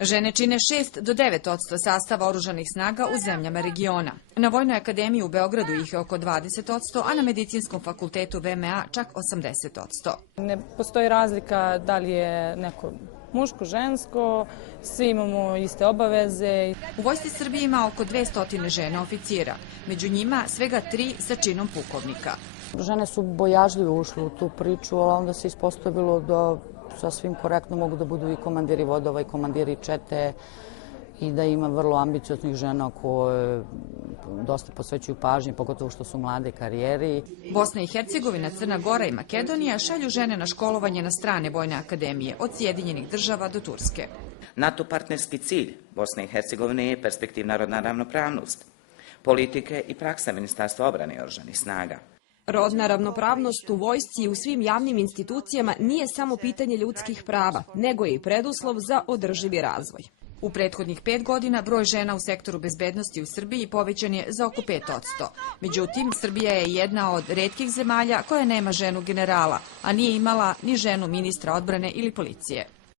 Žene čine 6 do 9% sastava oružanih snaga u zemljama regiona. Na Vojnoj akademiji u Beogradu ih je oko 20%, a na Medicinskom fakultetu VMA čak 80%. Ne postoji razlika da li je neko muško, žensko, svi imamo iste obaveze. U Vojsci Srbije ima oko 200 žena oficira, među njima svega 3 sa činom pukovnika. Žene su bojažljivo ušle u tu priču, ali onda se ispostavilo da sasvim korektno mogu da budu i komandiri vodova i komandiri čete i da ima vrlo ambicioznih žena koje dosta posvećuju pažnje, pogotovo što su mlade karijeri. Bosna i Hercegovina, Crna Gora i Makedonija šalju žene na školovanje na strane Vojne akademije, od Sjedinjenih Država do Turske. NATO partnerski cilj Bosne i Hercegovine je perspektivna rodna ravnopravnost, politike i praksa Ministarstva odbrane i oružanih snaga. Rodna ravnopravnost u vojsci i u svim javnim institucijama nije samo pitanje ljudskih prava, nego je i preduslov za održivi razvoj. U prethodnih 5 godina broj žena u sektoru bezbednosti u Srbiji povećan je za oko 5%. Međutim, Srbija je jedna od retkih zemalja koja nema ženu generala, a nije imala ni ženu ministra odbrane ili policije.